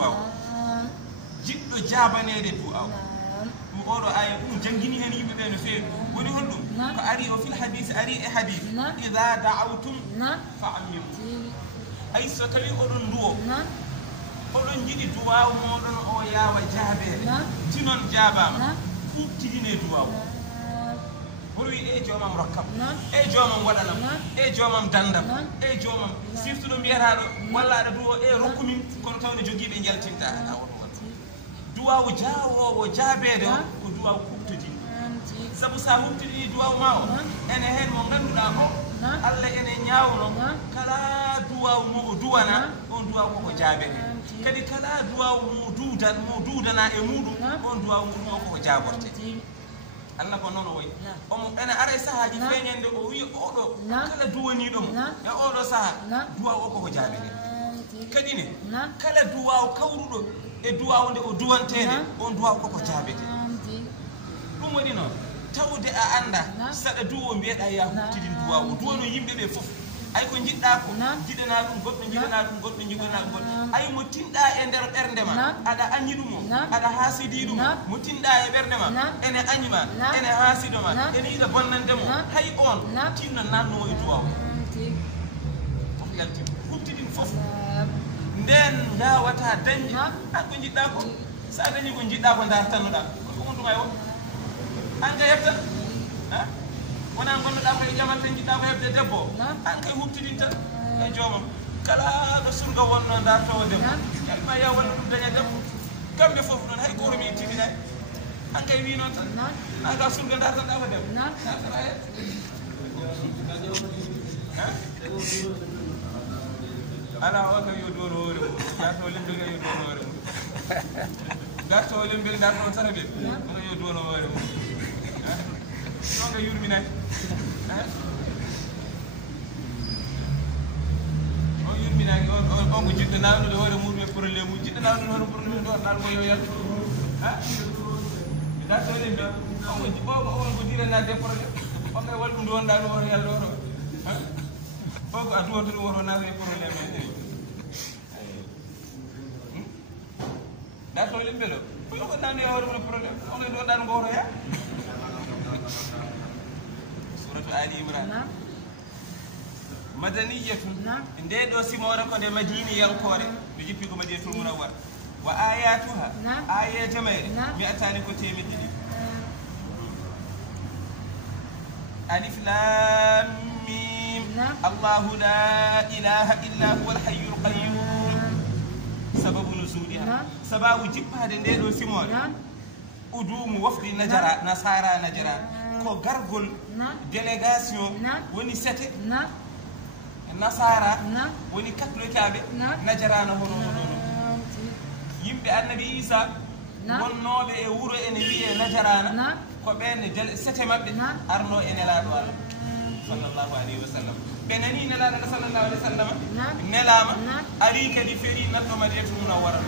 duwaw jiɗɗo jabanede duwaw mo oɗo aya ɗum jangini hen yimɓeɓe no feewi woni hon ɗum ko ari o fil hadise ari e hadise ida da'awtum fa'amiru ay so tawi oɗon duwo oɗon jiɗi duwaw moɗon o yawa jaabede tinon jaabama huɓtidine duwaw o wi e joomam rokkam e joomam waɗanam e joomam dandam e joomam siftuɗo mbiyataɗo walla aɗa duwo e rokkumin kono tawne jogiiɓe jaltinta aɗa woto duwaw jaawowo jaabede o ko duwaw huɓtodi sabu sa huɓtidini duwaw ma o ene hen mo ganduɗa o Allah ene ñawno kala duwaw mo o duwana on duwaw koko jaabede kadi kala duwaw mo duudana e muɗum on duwaw muɗum o koko jaaborte Allah ko noon o wayi omo ene ara e sahaaji feeñande o wi oɗo kala duwaniɗomo e oɗo saaha duwaw o koko jaabede kadi ne kala duwaw kawruɗo e duwaw nde o duwantede on duwaw koko jaabede ɗum waɗi noon tawde a anda saɗa duwo mbiyeɗa ya huɓtidin duwaw o duwano yimɓeɓe foof ay ko jiɗɗa ko jiɗana ɗum goɗɗo jiɗana ɗum goɗɗo jiɗana ɗum goɗɗo ay mo tinɗa e nder ɓernde ma aɗa añi ɗum o aɗa haasidi ɗum mo tinɗa e ɓernde ma ene añima ene haasido ma ene yiɗa bonnandemo hay on tinno nannowo e duwaw fof yaltin huɓtidin foof nden dawata dañi an ko jiɗɗa ko sa dañi ko jiɗɗa ko dartannoɗa ko ɗum ɗum ay o an ka yeftan wona gonnoɗa koye jaman tan jiɗɗa ko heɓde debbo an kay huɓtidin tan e joomam kala ɗo surga wonno dartowo debbo ma yaw walla ɗum daña debbo kamɓe foof noon hay goto mi ittidinay an kay wi noon tan aga surga dartanɗa ko debbo dartata hen ala o kam yo dono hoore mum garto lembel ga yo dono hoore mum garto lembel garto on sara ɓe ono yo dono hoore mum ɗonga yurminay on yurminaki on ko jiɗɗo nawnude hoore muɗum e probléme uji jiɗɗo nawnude hoore probléme ɗo naɗa ko yo yaltu mi darto lembe on ko diranade probléme on kay waɗi ɗum nde wonɗa ɗum oto yallo oto o ko a duwonto ɗum oto naata e probléme darto lembe ɗo on ko nawni e hoore mum e probléme on kay ɗo ɗan ko oto ya suratu ali imran madaniyatun nde ɗo simore ko nde madini yankore nde jippi ko madinatul munawwar wa ayatuha ayaje mayre mi attani ko temedde ɗiɗi alif lam mim allahu la ilaha illa huwa alhayyul qayyum sababu nuzuliha sababu jippade nde ɗo simore udumu wafdi najara nasara najara ko gargol délégation woni sete nasara woni katolikaɓe najarano hono ɗono yimɓe annabi isa wonnoɓe e wuuro ene wiye najarana ko ɓenne sete maɓɓe arno e nelaɗo Allah sallllahu alayhi wa sallam ɓe nani nelaɗo sallllahu alayhi wa sallam nelama ari kadi feeri natto madinatul munawwara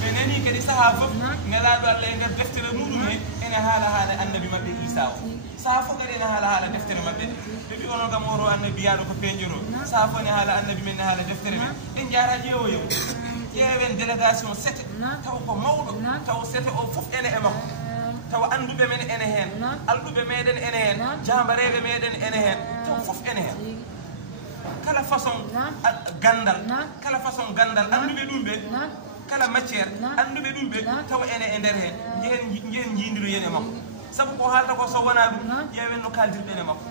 ɓe nani kadi saaha fof nelaɗo Allah e nder deftere muɗum he ene haala annabi maɓɓe isa o saaha fof kadi ene haala deftere maɓɓe ɓe mbi ono gam oro annabi yaɗo ko peñjoro saaha fof ne haala annabi men ne haala deftere men en jara ƴeewoyo ƴeewen délégation sete taw ko mawɗo taw sete o fof ene e makko taw anduɓe men ene hen alɗuɓe meɗen ene hen jambareɓe meɗen ene hen taw fof ene hen kala façon gandal anduɓe ɗum ɓe kala matiére anduɓe ɗum ɓe taw ene e nder hen jehen jindiro yen e makko sabu ko haalta ko so wona ɗum ƴeewen no kaldirɗen e makko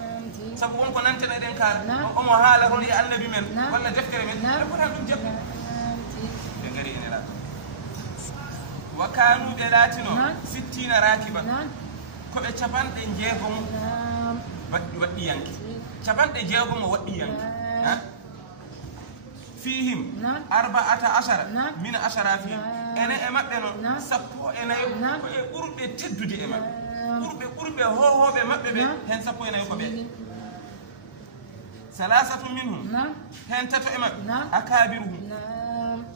sabu wonko nanteneɗen kaala omo haala hono e annabi men walla deftere men ɓe pota ɗum jebɓe ɓe gari ene laata wa kanu ɓe laatino sittina rakiba koɓe capanɗe jeegomo waɗɗi yanke capanɗe jeegomo waɗɗi yanke fihim arba'ata ashara min ashara fihim ene e maɓɓe noon sappo e nayo ko e ɓurɓe teddude e maɓɓe ɓurɓe hohoɓe maɓɓe ɓe hen sappo e nayo ko ɓe salasatu minhum hen tato e maɓɓe akabiruhum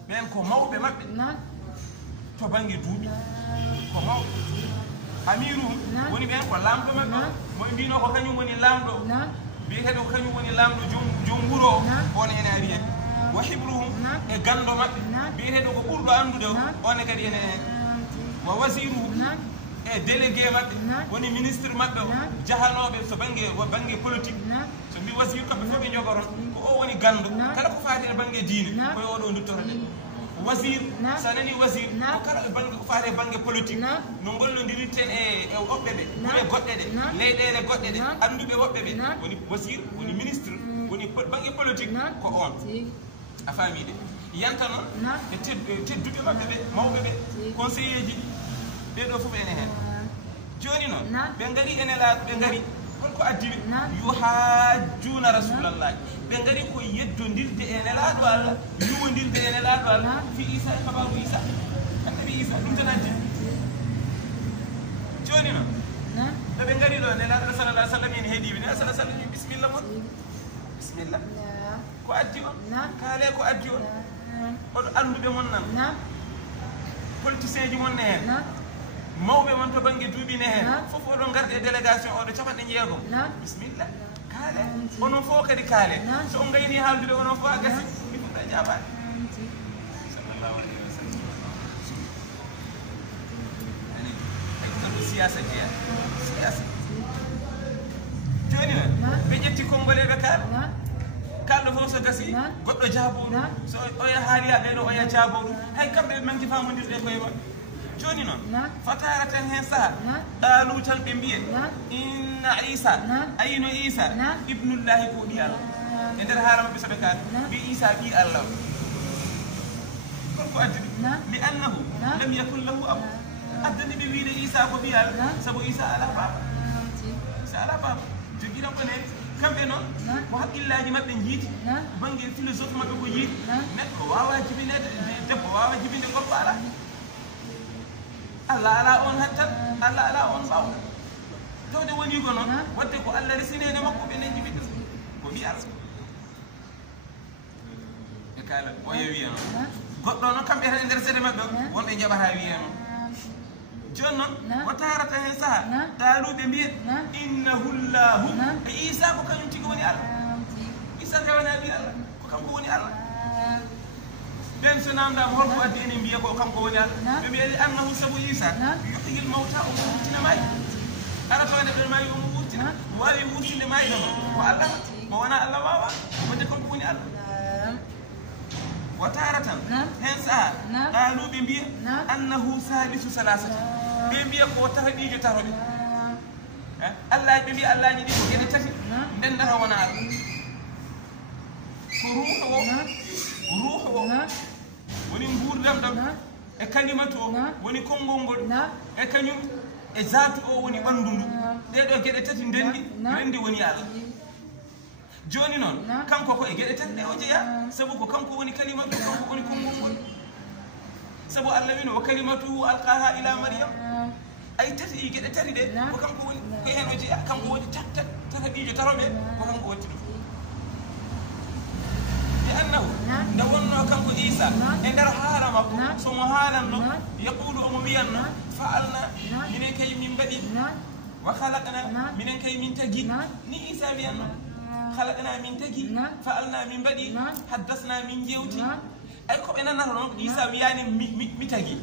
ɓen ko mawɓe maɓɓe to banggue duuɓi ko mawɓe amiruhum woni ɓen ko lamɗo maɓɓe mo mbino ko kañum woni lamɗo mbiyeteɗo ko kañum woni lamɗo joom wuuro o on ene ari hen wa hibruhum e gando mabɓe biyeteɗo ko ɓurɗo andude o on kadi ene hen wa wasiruhum e délégué mabɓe woni ministre mabɓe o jahanoɓe so banggue politique so mbi wasiru kamɓe fof ɓe jogoron ko o woni gandu kala ko faati e banggue diine koye oɗo duttoro de wasir sa nani wasir ko kala banggue ko faati e banggue politique no gollodiriten e woɓɓe ɓe ɓuure goɗɗe ɗe leyɗele goɗɗe ɗe anduɓe woɓɓe ɓe woni wasir woni ministre woni banggue politique ko on a faami de yanta noon e tedduɓe mabɓe ɓe mawɓe ɓe conseiller ji ɓeɗo fof ene hen joni noon ɓe gari ene laaɓe ɓe gari holko addiɓe yuhajjuna rasulallahi ɓe gari ko yeddodirde e nelaɗo Allah yuwodirde e nelaɗo Allah fi isa e habaru isa annabi isa ɗum tan addi joni noon ɗoɓe gari ɗo nelaɗo sallallah sallam ene heeɗiɓe ne salah sallam wi bisimilla moon bisimilla ko addi on kaale ko addi on oɗo anduɓe mon nan politicien ji mon ne hen mawɓe mon to banggue duuɓine hen fof oɗon garde e délégation oɗo capanɗe jeegom bisimilla kaale onon fof kadi kaale so on gayni haaldude onon fof a gasi mi fuɗɗa jaabade sallallahu alayhi wa sallam ani ɗo siyasa jeeya siyasa joni noon ɓe ƴetti kongoleɓe kaala kalɗo fof so gasi goɗɗo jaaboɗum so oya haaliya ɓeɗo oya jaaboɗum hay kamɓe ɓe manki famodirde koye maɓɓe joni noon fatara tan hen saaha ɗaalu tan ɓe mbiye inna isa ayino isa ibnullahi ko ɓi allah e nder haala maɓɓe soɓe kaade ɓi isa ɓi allah holko addi ɗum li annahu lam yakun lahu abu addani ɓe wiide isa ko ɓi allah saabu isa ala baba isa ala baba joguiɗon ko nene kamɓe noon ko haqqillaji maɓɓe jiiti banggue philosophe maɓɓe ko yiiti neɗɗo wawa jibinede debbo wawa jibinde gorko ala Allah ala on hattan Allah ala on ɓaw tawde woni ko noon wadde ko Allah resinede makko ɓe nen jibinta ko wi Allah e kala o yewi noon goɗɗo noon kamɓe tan e nder seeɗe maɓɓe wonɓe jaɓata wiye noon joni noon o tarata hen saaha ɗaaluɓe mbiye innahu llahu isa ko kañum tigi woni Allah isa kawani wi Allah ko kanko woni Allah ɓen so namdama holko addi enen mbiya ko kanko woni Allah ɓe mbiya li annahu sabu isa yuhyil mawta omo wurtina maayi aratode ɓen maayi omo wurtina wawi wurtinde maayi ɗon ko Allah mo wona Allah wawa wonde kanko woni Allah wa taratan hen saaha ɗaaluɓe mbiya annahu salisu salasata ɓe mbiya ko tahaɗijo taroɓe Allah ɓe mbiya Allahji ɗi ko gueɗe tati ndendata wona Allah ko ruuhu o woni gurdam ɗam e kalimatu o woni konngol ngol e kañum e zatu o woni ɓanndu ndu ɗeɗo gueɗe tati ndendi woni Allah joni noon kanko ko e gueɗe tati ɗe o jeeya sabu ko kanko woni kalimatu kanko woni konngol ngol sabu Allah wino wa kalimatuhu alqaha ila maryam ay tati i gueɗe tati ɗe ko kanko woni ko hen o jeeya kanko woni tataɓijo taroɓe ko kanko watti ɗum لأنه دونو كم إيسا عندر حرام سو مهالن يقول أمميا فعلنا من كي من بدي وخلقنا من كي من تجي ني إيسا بيان خلقنا من تجي فعلنا من بدي حدثنا من جيوتي أي كم إننا نحن إيسا بيان مي تجي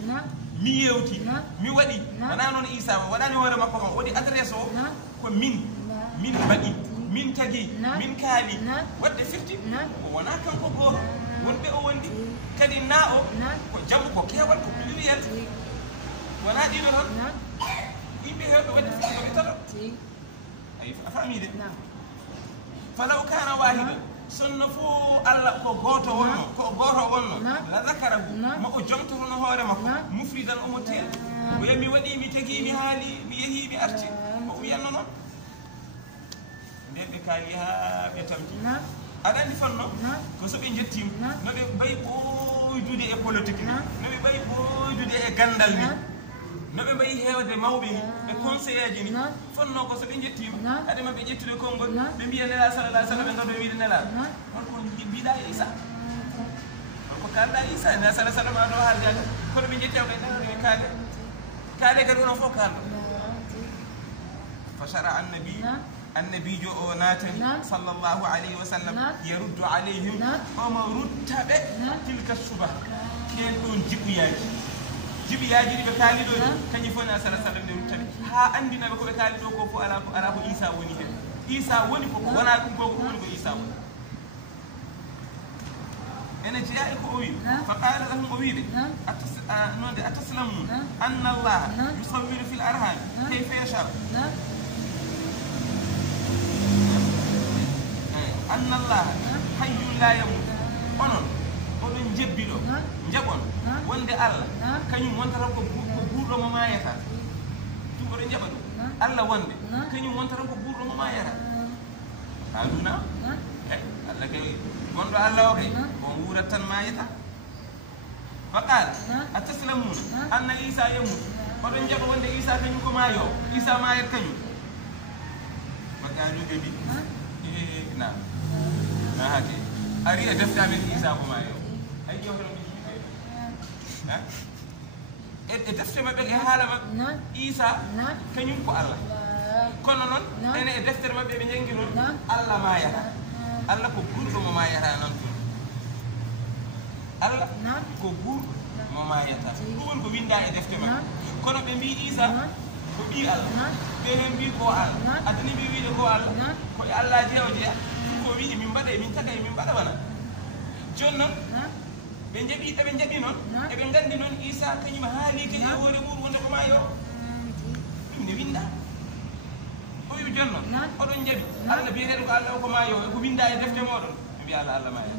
مي يوتي مي ودي أنا نون إيسا وأنا نورا ما كم ودي أدرسه كم من بدي min tagi min kaali wadde firti o wona kanko goto wonɓe o wondi kadi na o ko jamu ko kewal ko pluriel wona ɗiɗo tan yimɓe hewɓe wadde firti koɓe tato ayi a famide falaw kana wahida sonno fo Allah ko goto wonno la zakarahu ma o jomtorono hoore makko mufridan omo tel o wi mi waɗi mi tagi mi haali mi yeehi mi arti o wiyanno noon ɓe kaali ha ɓe tamti aɗa andi fanno ko so ɓe jettima no ɓe ɓayi ɓoydude e politique ni no ɓe ɓayi ɓoydude e gandal ni no ɓe mbayi heewde mawɓe ni ɓe conseillé ji ni fonno ko so ɓe jettima haɗema ɓe ƴettude konngol ɓe mbiya nela sallallah sallam ɓe gado wiide nela holko mbiɗa e isa holko kalɗa isa nela sallah sallam aɗo haaljaga kono ɓe jettima ɓe ɗaɗoɓe kaale kadi onon fof kalɗo fa shara annabi النبي جو ناتن صلى الله عليه وسلم يرد عليهم وما رتب تلك الشبه كين دون جبياجي دي بكالي دو كاني فنا صلى الله عليه وسلم رتب ها اندينا بكو بكالي دو كو فو على كو عيسى وني عيسى وني كو وانا كو وني عيسى أنا جاء قوي فقال لهم قوي أتسلمون أن الله يصور في الأرحام كيف يشاء أن الله حي لا يموت أنا أقول نجبله نجبون وند الله كان يمونترم كبور ما يرى تقول نجبله الله وند كان يمونترم كبور ما يرى قالوا نعم الله كي وند الله وكي ومورة ما يرى فقال أتسلمون أن عيسى يموت فقال نجب وند عيسى كان يكون ما يو عيسى ما يرى كان فقالوا بيبي نعم هاتي أريد دفتر من عيسى وما يو أي يوم ها دفتر ما بيجي حالا ما عيسى كان يكون الله كونون أنا دفتر ما بيجي نجيرون الله ما يرى الله كبر ما يرى نانتون الله كبر ما يرى كل كبين دا دفتر ما كونون بيجي عيسى كبي الله بيجي كو الله أدنى بيجي كو الله كو الله جاوجيا ko wi min bada min tagay min bada wana jonnon be jabi non e be gandi non Isa kanyum haali ke e wore buru wonde ko mayo dum ne winda o wi jonnon odon jabi Allah bi redo ko Allah ko mayo e ko winda e defte modon bi Allah mayo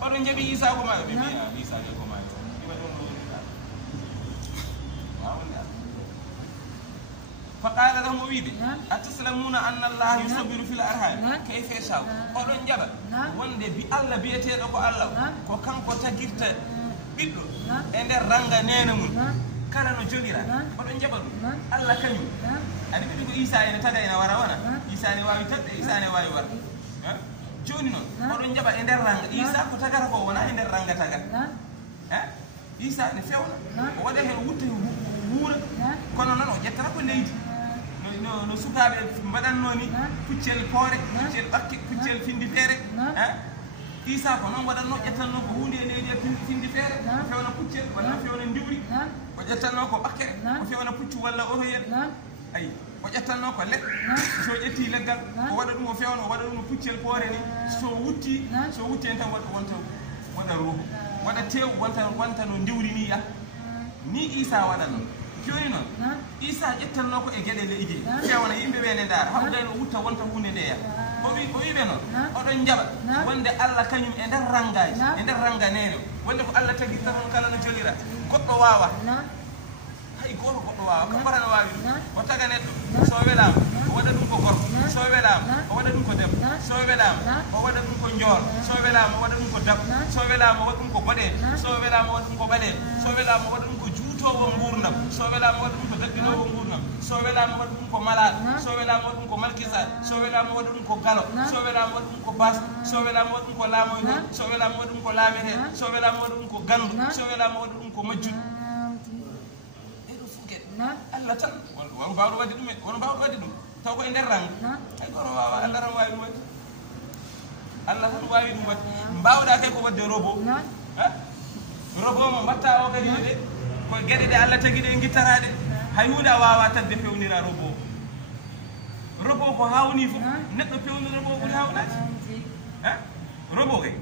odon jabi Isa ko mayo bi Isa ko mayo فقال لهم ويدي أتسلمون أن الله يصبر في الأرحام كيف يشاء أولون جبل وندي بي الله بيتي لكو الله كو كان كو تاغيرتا بيدو اندر رانغا نينمون كارانو جوليرا أولون جبل الله كانيو أني بيدو عيسى ene tagayna wara wana Isa ne wawi tadde Isa ne wawi war joni non أولون جبل ender ranga Isa ko tagata ko wona ender ranga tagat Isa ne fewna o wada hen wutte wuura kono non o jettata ko leydi no sukaɓe mbaɗannoni puccel poore puccel ɓakke puccel findi feere Isa ko noon waɗatno ƴettanno ko hunde e leydi findi feere o fewna puccel walla o fewna ndiwri o ƴettanno ko ɓakkere o fewna puccu walla otoyel ayi o ƴettanno ko leɗɗe so ƴetti leggal o waɗa ɗum o fewna o waɗa ɗum no puccel poore ni so wutti hen tan waɗa wonta waɗa ruhu waɗa tew wonta no ndiwri ni ya ni Isa waɗatno joni noon Isa ƴettanno ko e gueɗe leydi fewna yimɓe ɓe ne ndaara hawɗa no wutta wonta hunde ndeya o wiɓe noon oɗon jaɓa wonde Allah kañum e nder rangaji e nder ranga nene wonde ko Allah tagirta toon kala no jolira goɗɗo wawa hay goto goɗɗo wawa ko mbarano wawi ɗum o taga neɗɗo so welama o waɗa ɗum ko gorko so welama o waɗa ɗum ko debbo so welama o waɗa ɗum ko joor so welama o waɗa ɗum ko dabbo so welama o waɗa ɗum ko boɗel so welama o waɗa ɗum ko ɓalel so welama o waɗa ɗum ko juutowo gurdam so welama o waɗa ɗum ko dabbinowo gurdam so welama o waɗa ɗum ko malade so welama o waɗa ɗum ko malkisade so welama o waɗa ɗum ko galo so welama o waɗa ɗum ko bas so welama o waɗa ɗum ko laamoyno so welama o waɗa ɗum ko laamete so welama o waɗa ɗum ko gandu so welama o waɗa ɗum ko majjuɗo Allah tan won mbawɗo wadde ɗum won mbawɗo wadde ɗum taw ko e nder rang hay goto wawa Allah tan wawi ɗum wadde Allah tan wawi ɗum wadde mbawɗa kay ko wadde robot robot mo mbatta o kadi de ko gueɗe ɗe Allah tagui ɗe guittaraɗe hay hunde a wawa tagde fewnira robot ko hawni fof neɗɗo pewni robot ɓuuri hawnade robot kay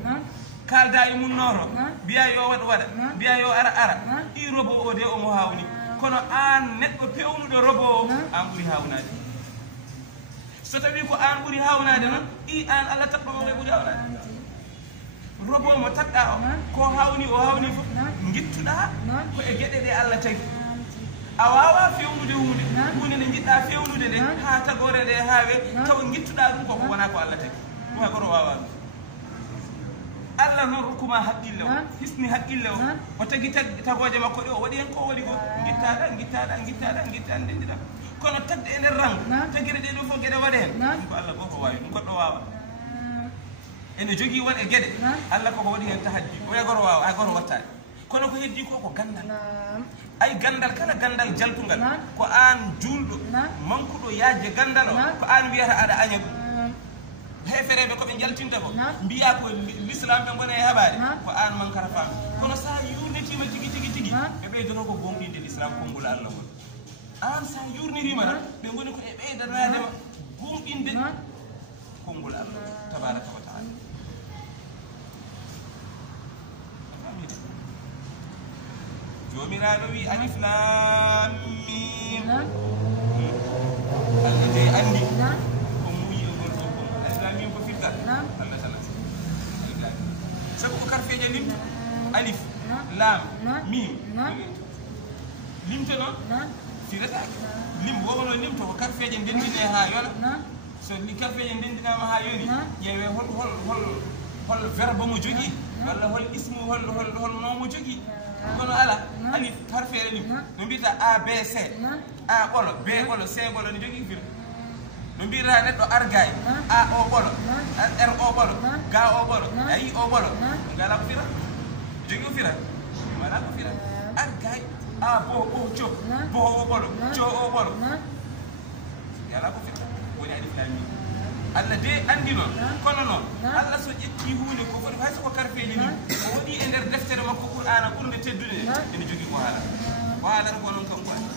kalda e mum noto mbiya yo waɗa mbiya yo ara ɗi robot o de omo hawni kono an neɗɗo pewnuɗo robot o an ɓuuri hawnade so tawi ko an ɓuuri hawnade noon an Allah taɓɓamo e ɓuuri hawnade robot mo tagɗa o ko hawni o hawni fof guittuɗa ko e gueɗe ɗe Allah tagui a wawa fewnude hunde nde jiɗɗa fewnude nde ha tagore nde hawe taw guittuɗa ɗum koko wona ko Allah tagui ɗum hay koto wawa ɗum Allah noon rokkuma haqqille o hisni haqqille o tagui tagoje makko ɗe o waɗi hen ko waɗi ko guittaɗa ndendiɗa kono tagde e nder rango taguire ɗe ɗo fof gueɗe waɗa hen ɗum ko Allah goto wawi ɗum goɗɗo wawa ene jogui won e gueɗe Allah koko waɗi hen tahaddi o hay goto wawa hay goto wattade kono ko heddi ko gandal ay gandal kala gandal jaltungal ko an julɗo mankuɗo yaaje gandal o ko an wiyata aɗa aña ɗum hefereɓe koɓe jaltinta ko mbiya ko l'islam ɓe gona e haɓade ko an mankata faam kono sa yurnitima tigui tigui tigui ɓe ɓeydoto ko gonɗinde l'islam konngol Allah ngol an sa yurnitima tan ɓe goni ko e ɓeydanadema gonɗinde konngol Allah tabaraka wa taala jomiraɗo wi alif lam mim Allah de andi ko muyi e gol fof alif lam mim ko firtal Allah tan sabu ko karfeje lim alif lam mim limte noon firatake lim wowono limto ko karfeje ndendine ha yona so ni karfeje ndendinama ha yoni ƴeewe hol verbe mo jogui walla hol ismu hol nomo jogui kono ala alif harfere ni no mbita a b c a ɓolo b ɓolo c ɓolo ne jogui fir no mbita neɗɗo argay a o ɓolo r o ɓolo ga o ɓolo ayi o ɓolo ngala ko fira jogui o fira wala ko fira argay a bo o co bo o ɓolo co o ɓolo yala ko fira woni alif lam mim Allah de andi noon kono noon Allah so ƴetti hunde ko foti hay soko karfeji ni o waɗi e nder deftere makko Qur'ana ɓurde teddude ene jogui ko haala o haalata ko noon kanko ani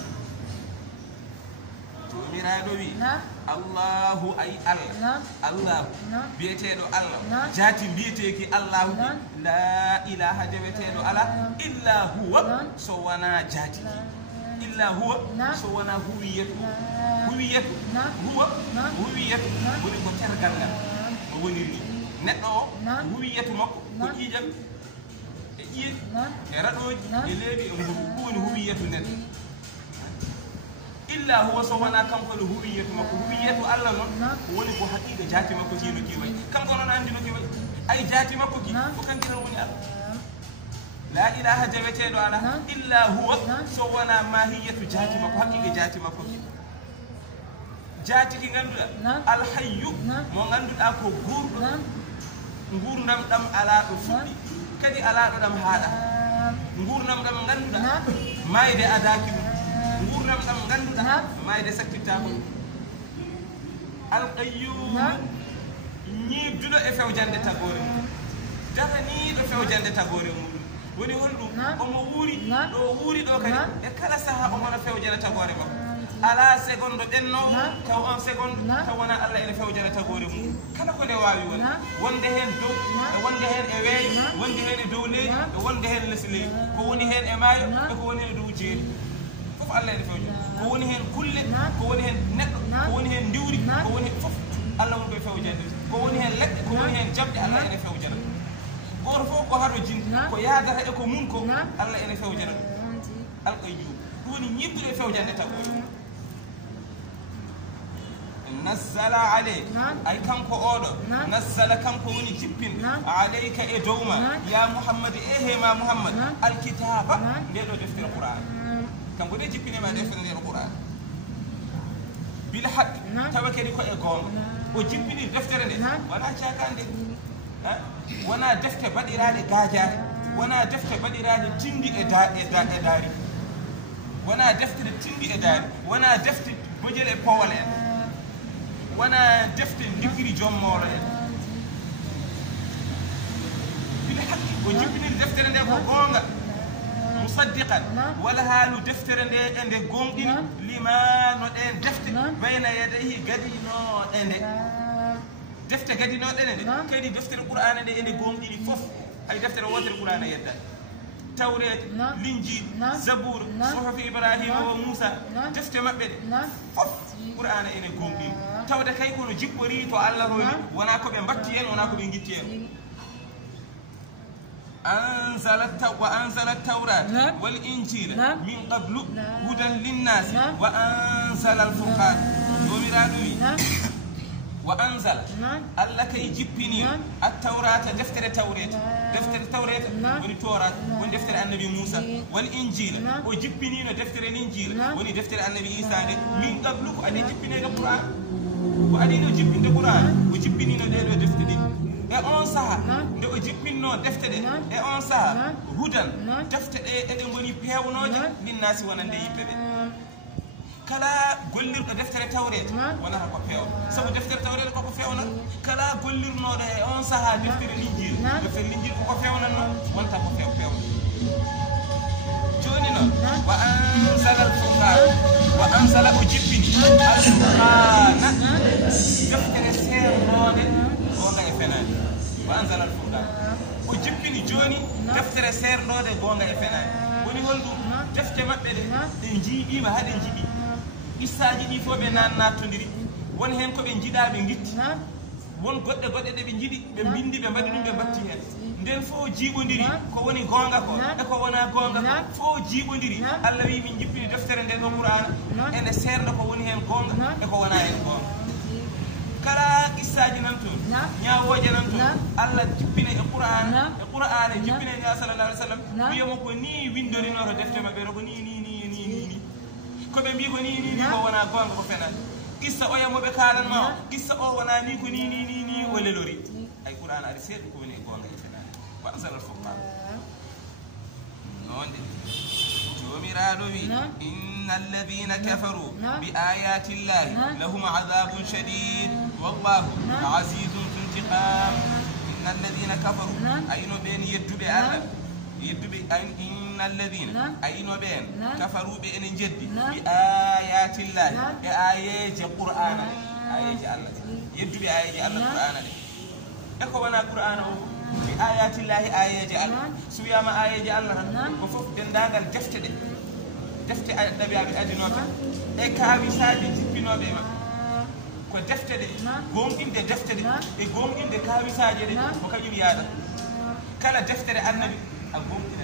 jomiraɗo wi Allahu ay Allah Allahu biyeteɗo Allah jaati mbiyeteki Allahu la ilaha jaweteɗo ala illa huwa so wona jaati illa huwa so wona huwiyatu huwiyatu huwa huwiyatu woni ko tergal ngal o woniri neɗɗo o huwiyatu makko ko ƴiiƴam e ƴiye e raɗoji e leeɓi e nguru ɗum woni huwiyatu neɗɗo illa huwa so wona kanko no huwiyatu makko huwiyatu Allah noon ko woni ko haqiqa jaati makko ki no kiwayi kanko noon andi no kiwayi ay jaati makko ki ko kanki tan woni Allah la ilaha jaweteɗo ala illa huwa so wona mahiyatu jaati makko haqiqa jaati makko ki jaati ki ganduɗa alhayyu mo ganduɗa ko gurɗo gurdam ɗam ala ɗo fuɗɗi kadi ala ɗo ɗam haaɗa gurdam ɗam ganduɗa mayde adaki ɗum gurdam ɗam ganduɗa mayde sakkittako ɗum alqayyum ñibduɗo e fewjande tagore mum dafaniɗo fewjande tagore muɗum woni honɗum omo wuuri ɗo wuuri ɗo kadi e kala saaha omono fewjana tagore makko ala seconde ɓennowo taw on seconde taw wona Allah ene fewjana tagore mum kala ko nde wawi won wonde hen dow e wonde hen e weeyo wonde hen e dow leydi e wonde hen less leydi ko woni hen e maayo e ko woni hen e dow jeeri fof Allah ene fewjana ko woni hen kulle ko woni hen neɗɗo ko woni hen ndiwri ko woni fof Allah woni koye fewjande ko woni hen leɗɗe ko woni hen jamɗe Allah ene fewjana goto fof ko haɗo jinde ko yadata e ko mum ko Allah ene fewjana ɗum alqayyum ɗum woni ñibdude e fewjande tagore nazzala aleyk ay kanko oɗo nazzala kanko woni jippin aleyka e dowma ya Muhammad e hema Muhammad alkitaba ndeɗo deftere Qur'an kanko de jippinema deftere ndeɗo Qur'an bil haqq tawa kadi ko e gonga o jippini deftere nde wona cakande wona defte baɗiraɗe gajare wona defte baɗiraɗe tindi e daari wona deftere tindi e daari wona defte bojel e powal en wona defte ndiggiri jommolo en bil haqqi o jippiniri deftere nde ko gonga musaddiqan wala haalu deftere nde e nde gonɗini limano ɗen defte bayna yadayhi gadinoɗe nde defte gadinoɗe nde kadi deftere Qur'ana nde e nde gonɗini fof hay deftere wotere Qur'ana yedda tawret linjil zabour sohofi Ibrahima o Moussa defte maɓɓe ɗe fof Qur'ana ene gonɗini tawde kay kono jippori to Allah roni wona ko ɓe mbatti hen wona ko ɓe guitti hen وأنزل التوراة والإنجيل من قبل هدى للناس وأنزل الفرقان وأنزل الله كي يجيبني التوراة دفتر التوراة والتوراة ودفتر النبي موسى والإنجيل وجيبني دفتر الإنجيل ودفتر النبي عيسى من قبل أن يجيبني القرآن وأدي يجيبني القرآن وجيبني دفتر e on saha nde o jippinno defte ɗe e on saha hudan defte ɗe eɗe ngoni pewnoje linnasi wonande yimɓe ɓe kala gollirɗo deftere tawrede wonata ko pewno sabu deftere tawrede koko fewnat kala gollirnoɗo e on saaha deftere linjiri deftere linjiri koko fewnatno wonta ko pewno joni noon wa ansala alfurqan wa ansala o jippini alfurqana deftere seernode gonga e fenani wa ansala alfurqan o jippini joni deftere seernode gonga e fenani woni holɗum defte maɓɓe ɗe jiiɓima haɗe jiiɓi issaji ɗi fof ɓe nattodiri won hen koɓe jiiɗa ɓe gitti won goɗɗe ɗe ɓe jiiɗi ɓe bindi ɓe mbaɗi ɗum ɓe batti hen nden fof jiiɓodiri ko woni gonga ko e ko wona gonga ko fof jiiɓodiri Allah wi min jippini deftere nde ɗo qur'ana ene serda ko woni hen gonga e ko wona hen gonga kala qissaji nan toon ñawoje nan toon Allah jippine e qur'ana jippine e sallallahu alaihi wasallam wiyamo ko ni windorinoto defte maɓɓe ko ni koɓe mbi ko ni ko wona gonga ko fenani qissa o yamoɓe kalanma o qissa o wona ni ko ni o lelori ay qur'an ari seeɗa ko woni gonga e fenani wa ansala alfurqan noon de jomiraɗo wi inna alladina kafaru bi ayati llahi lahum adabun shadid wallahu azizun zu intiqam inna alladina kafaru ayno ɓen yedduɓe Allah yedduɓe إن الذين أين بين كفروا بأن جدي بآيات الله بآيات القرآن آيات الله يدو بآيات الله القرآن إخوانا القرآن بآيات الله آيات الله سويا ما آيات الله وفوق دنداغ الجفت جفت النبي أبي أجنوتا إكاوي سادي جبينو بيما ko defte de gomɗinde defte de e gomɗinde kawisaje de ko kañum yaada kala deftere annabi a gomɗinde